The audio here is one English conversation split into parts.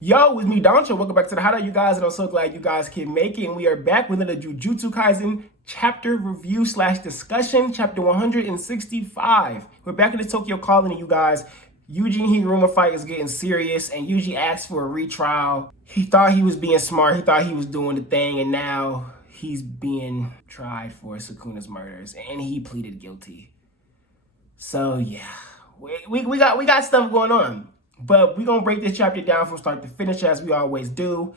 Yo, it's me, Danchou. Welcome back to the Hideout, you guys, and I'm so glad you guys can make it. And we are back with another Jujutsu Kaisen Chapter Review / Discussion, Chapter 165. We're back in the Tokyo colony, you guys. Yuji and Higaruma fight is getting serious, and Yuji asked for a retrial. He thought he was being smart. He thought he was doing the thing, and now he's being tried for Sukuna's murders, and he pleaded guilty. So yeah, we got stuff going on. But we're going to break this chapter down from start to finish as we always do.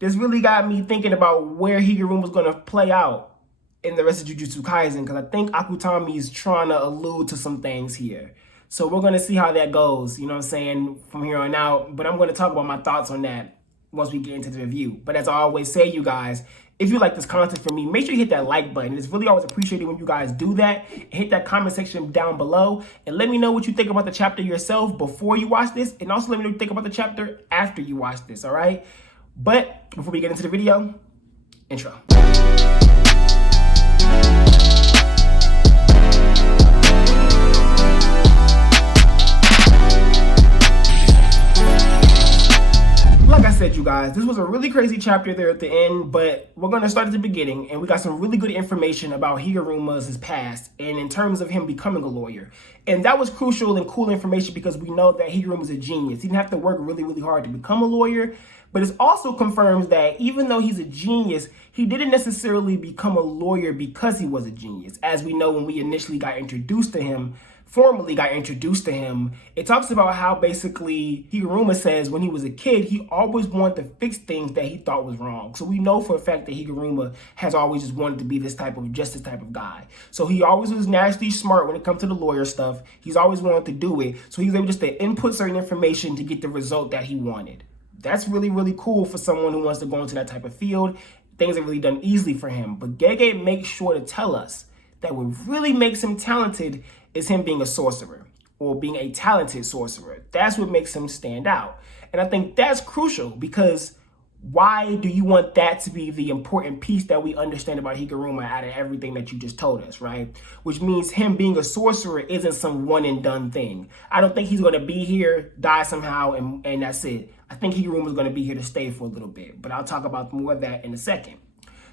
This really got me thinking about where Higaruma was going to play out in the rest of Jujutsu Kaisen, because I think Akutami is trying to allude to some things here. So we're going to see how that goes, you know what I'm saying, from here on out. But I'm going to talk about my thoughts on that once we get into the review. But as I always say, you guys, if you like this content from me, make sure you hit that like button. It's really always appreciated when you guys do that. Hit that comment section down below and let me know what you think about the chapter yourself before you watch this, and also let me know what you think about the chapter after you watch this, all right? But before we get into the video, intro. Like I said, you guys, this was a really crazy chapter there at the end, but we're going to start at the beginning, and we got some really good information about Higaruma's past and in terms of him becoming a lawyer. And that was crucial and cool information because we know that Higaruma's a genius. He didn't have to work really, really hard to become a lawyer, but it also confirms that even though he's a genius, he didn't necessarily become a lawyer because he was a genius. As we know, when we initially got introduced to him, formally got introduced to him, it talks about how basically Higaruma says when he was a kid, he always wanted to fix things that he thought was wrong. So we know for a fact that Higaruma has always just wanted to be this type of guy. So he always was naturally smart when it comes to the lawyer stuff. He's always wanted to do it. So he's able just to input certain information to get the result that he wanted. That's really, really cool for someone who wants to go into that type of field. Things are really done easily for him. But Gege makes sure to tell us that what really makes him talented is him being a sorcerer, or being a talented sorcerer. That's what makes him stand out. And I think that's crucial, because why do you want that to be the important piece that we understand about Higaruma out of everything that you just told us, right? Which means him being a sorcerer isn't some one and done thing. I don't think he's going to be here, die somehow, and that's it. I think Higaruma's going to be here to stay for a little bit, but I'll talk about more of that in a second.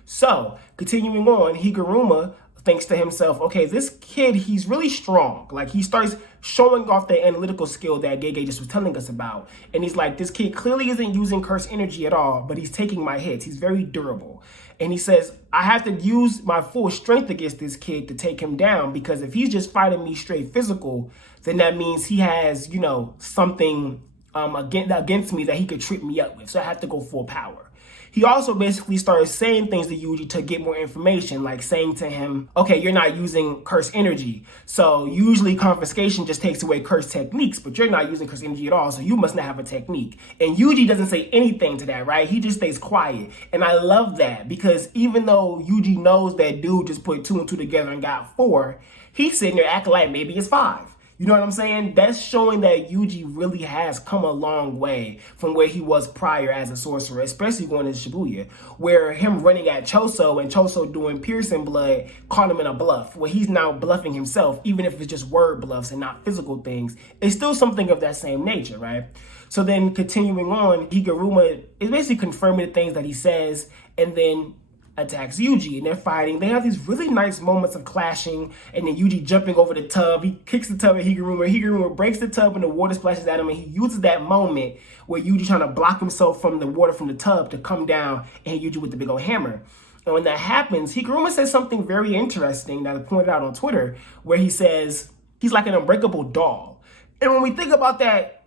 So, continuing on, Higaruma thinks to himself, okay, this kid, he's really strong. Like, he starts showing off the analytical skill that Gege just was telling us about. And he's like, this kid clearly isn't using curse energy at all, but he's taking my hits. He's very durable. And he says, I have to use my full strength against this kid to take him down, because if he's just fighting me straight physical, then that means he has, you know, something against me that he could trip me up with. So I have to go full power. He also basically started saying things to Yuji to get more information, like saying to him, okay, you're not using curse energy. So usually confiscation just takes away curse techniques, but you're not using curse energy at all, so you must not have a technique. And Yuji doesn't say anything to that, right? He just stays quiet. And I love that, because even though Yuji knows that dude just put 2 and 2 together and got 4, he's sitting there acting like maybe it's 5. You know what I'm saying? That's showing that Yuji really has come a long way from where he was prior as a sorcerer, especially going to Shibuya, where him running at Choso and Choso doing piercing blood caught him in a bluff, where he's now bluffing himself, even if it's just word bluffs and not physical things. It's still something of that same nature, right? So then continuing on, Higaruma is basically confirming the things that he says, and then attacks Yuji, and they're fighting. They have these really nice moments of clashing, and then Yuji jumping over the tub. He kicks the tub at Higaruma. Higaruma breaks the tub and the water splashes at him, and he uses that moment where Yuji trying to block himself from the water from the tub to come down and hit Yuji with the big old hammer. And when that happens, Higaruma says something very interesting that I pointed out on Twitter, where he says he's like an unbreakable doll. And when we think about that,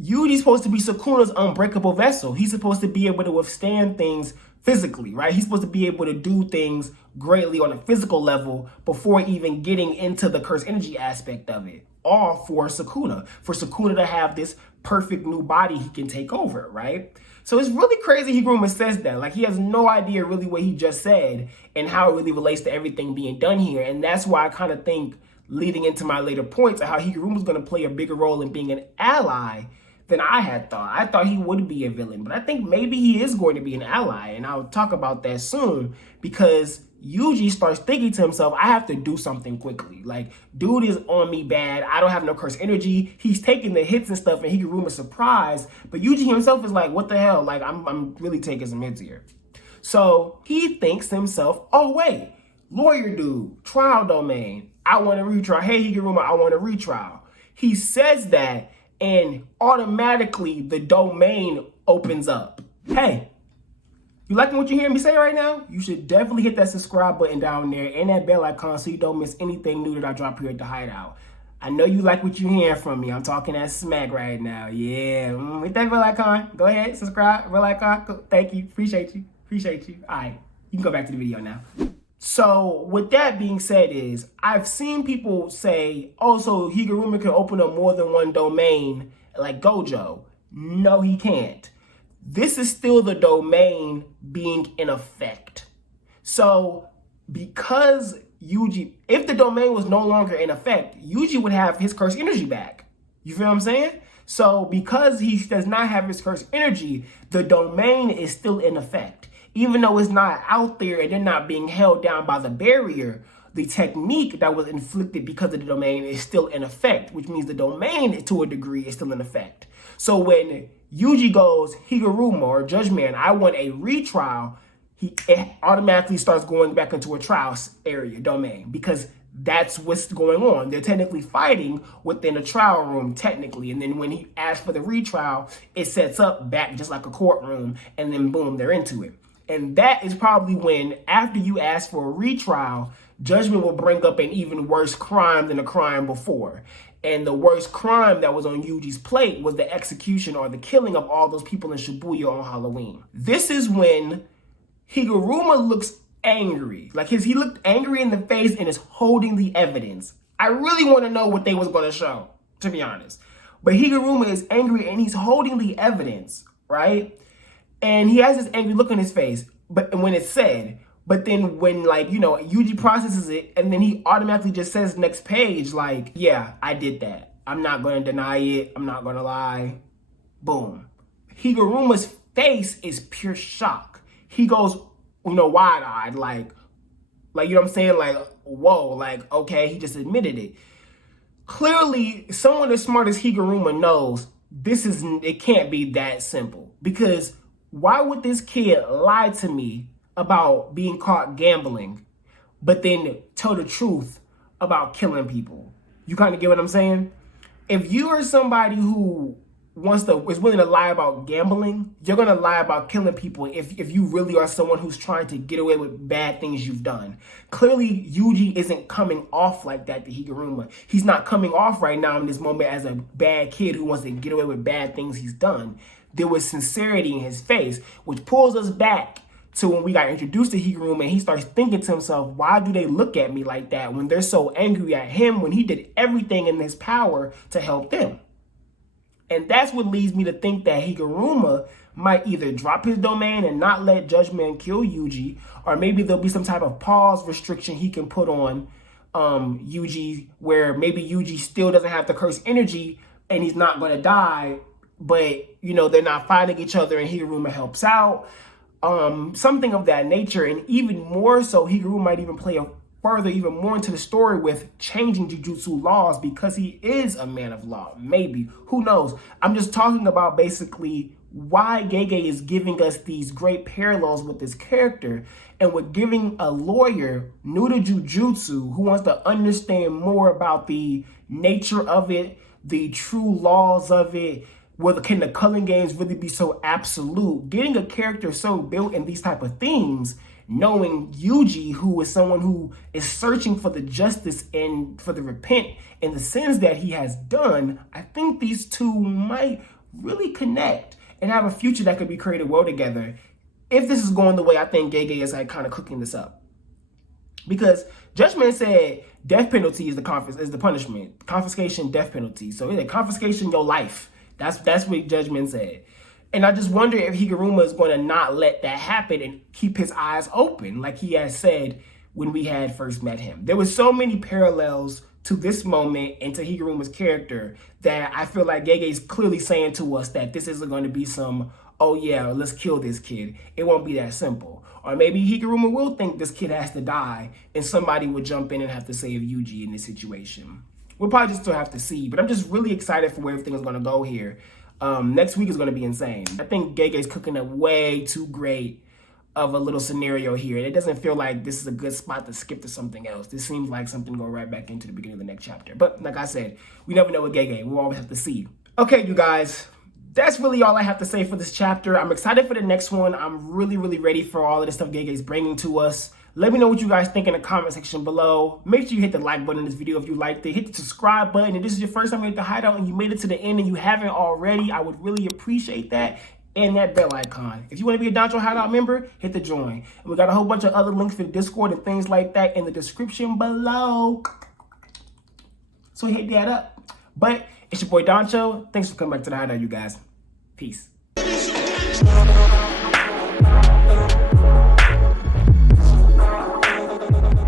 Yuji's supposed to be Sukuna's unbreakable vessel. He's supposed to be able to withstand things physically, right? He's supposed to be able to do things greatly on a physical level before even getting into the curse energy aspect of it. All for Sukuna to have this perfect new body he can take over, right? So it's really crazy Higaruma says that. Like, he has no idea really what he just said and how it really relates to everything being done here. And that's why I kind of think, leading into my later points, of how Higaruma's going to play a bigger role in being an ally than I had thought. I thought he would be a villain, but I think maybe he is going to be an ally, and I'll talk about that soon, because Yuji starts thinking to himself, I have to do something quickly. Like, dude is on me bad. I don't have no curse energy. He's taking the hits and stuff, and Higaruma's surprised, but Yuji himself is like, what the hell? Like, I'm really taking some hits here. So he thinks to himself, oh wait, lawyer dude, trial domain, I want a retrial. Hey Higaruma, I want a retrial. He says that, and automatically the domain opens up. Hey, you liking what you hear me say right now? You should definitely hit that subscribe button down there and that bell icon so you don't miss anything new that I drop here at the Hideout. I know you like what you're hearing from me. I'm talking that smack right now. Yeah, hit that bell icon. Go ahead, subscribe, bell icon. Thank you, appreciate you. All right, you can go back to the video now. So with that being said is, I've seen people say, oh, so Higaruma can open up more than one domain like Gojo. No, he can't. This is still the domain being in effect. So because Yuji, if the domain was no longer in effect, Yuji would have his curse energy back. You feel what I'm saying? So because he does not have his curse energy, the domain is still in effect. Even though it's not out there and they're not being held down by the barrier, the technique that was inflicted because of the domain is still in effect, which means the domain to a degree is still in effect. So when Yuji goes, Higaruma or judgeman, I want a retrial, it automatically starts going back into a trial area domain, because that's what's going on. They're technically fighting within a trial room, technically. And then when he asks for the retrial, it sets up back just like a courtroom, and then boom, they're into it. And that is probably when, after you ask for a retrial, judgment will bring up an even worse crime than the crime before. And the worst crime that was on Yuji's plate was the execution or the killing of all those people in Shibuya on Halloween. This is when Higaruma looks angry. Like he looked angry in the face and is holding the evidence. I really want to know what they was going to show, to be honest. But Higaruma is angry and he's holding the evidence, right? And he has this angry look on his face, but when it's said, but then when, like, you know, Yuji processes it, and then he automatically just says next page, like, yeah, I did that. I'm not going to deny it. I'm not going to lie. Boom. Higaruma's face is pure shock. He goes, you know, wide-eyed, like, you know what I'm saying? Like, whoa, like, okay, he just admitted it. Clearly, someone as smart as Higaruma knows it can't be that simple, because why would this kid lie to me about being caught gambling, but then tell the truth about killing people? You kind of get what I'm saying? If you are somebody who is willing to lie about gambling, you're going to lie about killing people if you really are someone who's trying to get away with bad things you've done. Clearly, Yuji isn't coming off like that to Higaruma. He's not coming off right now in this moment as a bad kid who wants to get away with bad things he's done. There was sincerity in his face, which pulls us back to when we got introduced to Higaruma, and he starts thinking to himself, why do they look at me like that when they're so angry at him when he did everything in his power to help them? And that's what leads me to think that Higaruma might either drop his domain and not let Judgeman kill Yuji, or maybe there'll be some type of pause restriction he can put on Yuji, where maybe Yuji still doesn't have the curse energy and he's not going to die, but, you know, they're not fighting each other and Higaruma helps out. Something of that nature. And even more so, Higaruma might even play even more into the story with changing Jujutsu laws, because he is a man of law. Maybe. Who knows? I'm just talking about basically why Gege is giving us these great parallels with this character, and with giving a lawyer new to Jujutsu who wants to understand more about the nature of it, the true laws of it. Can the culling games really be so absolute? Getting a character so built in these type of themes, knowing Yuji, who is someone who is searching for the justice and for the repent and the sins that he has done, I think these two might really connect and have a future that could be created well together, if this is going the way I think Gege is like kind of cooking this up. Because Judgeman said death penalty is the punishment. Confiscation, death penalty. So it's a confiscation your life. That's what Judgeman said. And I just wonder if Higaruma is going to not let that happen and keep his eyes open, like he has said when we had first met him. There were so many parallels to this moment and to Higaruma's character that I feel like Gege's clearly saying to us that this isn't going to be some, oh yeah, let's kill this kid. It won't be that simple. Or maybe Higaruma will think this kid has to die and somebody will jump in and have to save Yuji in this situation. We'll probably just still have to see, but I'm just really excited for where everything is going to go here. Next week is going to be insane. I think Gege's cooking up way too great of a little scenario here. It doesn't feel like this is a good spot to skip to something else. This seems like something to go right back into the beginning of the next chapter. But like I said, we never know with Gege. We'll always have to see. Okay, you guys, that's really all I have to say for this chapter. I'm excited for the next one. I'm really, really ready for all of the stuff Gege's bringing to us. Let me know what you guys think in the comment section below. Make sure you hit the like button in this video if you liked it. Hit the subscribe button. If this is your first time at the Hideout and you made it to the end and you haven't already, I would really appreciate that. And that bell icon. If you want to be a Danchou Hideout member, hit the join. And we got a whole bunch of other links for the Discord and things like that in the description below. So hit that up. But it's your boy Danchou. Thanks for coming back to the Hideout, you guys. Peace.